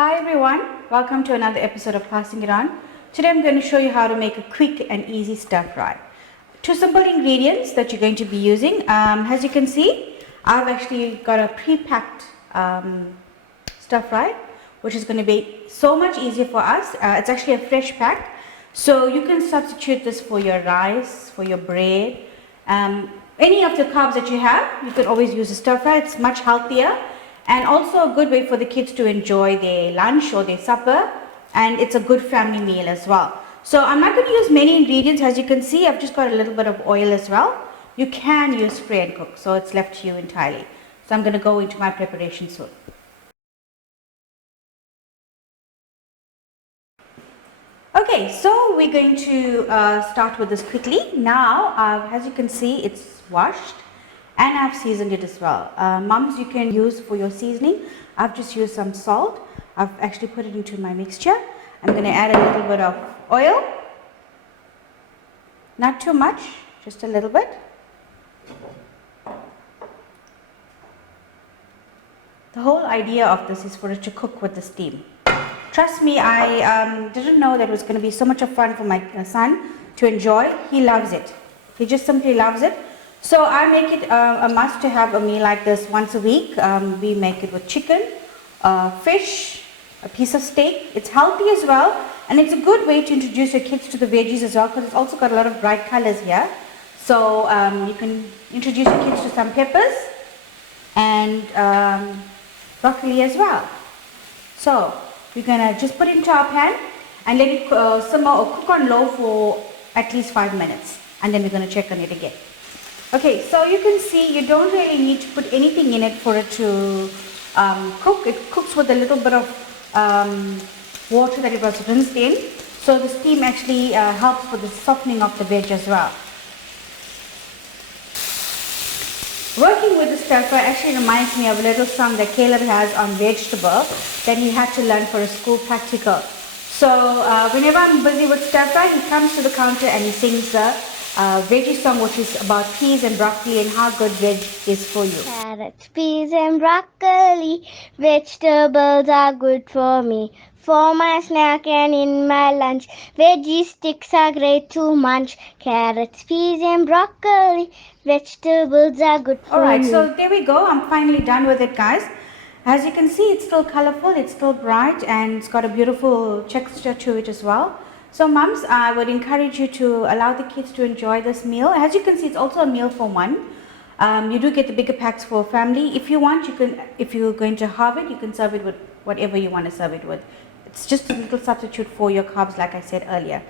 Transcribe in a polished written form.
Hi everyone, welcome to another episode of Passing It On. Today I'm going to show you how to make a quick and easy stir fry. Two simple ingredients that you're going to be using. As you can see, I've actually got a pre-packed stir fry, which is going to be so much easier for us. It's actually a fresh pack, so you can substitute this for your rice, for your bread, any of the carbs that you have. You can always use a stir fry. It's much healthier and also a good way for the kids to enjoy their lunch or their supper, and it's a good family meal as well. So I'm not going to use many ingredients. As you can see, I've just got a little bit of oil as well. You can use spray and cook, so it's left to you entirely. So I'm going to go into my preparation soon. Okay, so we're going to start with this quickly. Now, as you can see, it's washed and I've seasoned it as well. Mums, you can use for your seasoning. I've just used some salt. I've actually put it into my mixture. I'm going to add a little bit of oil. Not too much, just a little bit. The whole idea of this is for it to cook with the steam. Trust me, I didn't know that it was going to be so much of fun for my son to enjoy. He loves it. He just simply loves it. So I make it a must to have a meal like this once a week. We make it with chicken, fish, a piece of steak. It's healthy as well, and it's a good way to introduce your kids to the veggies as well, because it's also got a lot of bright colors here. So you can introduce your kids to some peppers and broccoli as well. So we're going to just put it into our pan and let it simmer or cook on low for at least 5 minutes, and then we're going to check on it again. Okay, so you can see you don't really need to put anything in it for it to cook. It cooks with a little bit of water that it was rinsed in. So the steam actually helps with the softening of the veg as well. Working with the stir fry actually reminds me of a little song that Caleb has on vegetable that he had to learn for a school practical. So whenever I'm busy with stir fry, he comes to the counter and he sings the veggie song, which is about peas and broccoli and how good veg is for you. Carrots, peas and broccoli, vegetables are good for me. For my snack and in my lunch, veggie sticks are great to munch. Carrots, peas and broccoli, vegetables are good for me. Alright, so there we go. I'm finally done with it, guys. As you can see, it's still colorful, it's still bright, and it's got a beautiful texture to it as well. So mums, I would encourage you to allow the kids to enjoy this meal. As you can see, it's also a meal for one. You do get the bigger packs for family. If you want, you can, if you're going to have it, you can serve it with whatever you want to serve it with. It's just a little substitute for your carbs, like I said earlier.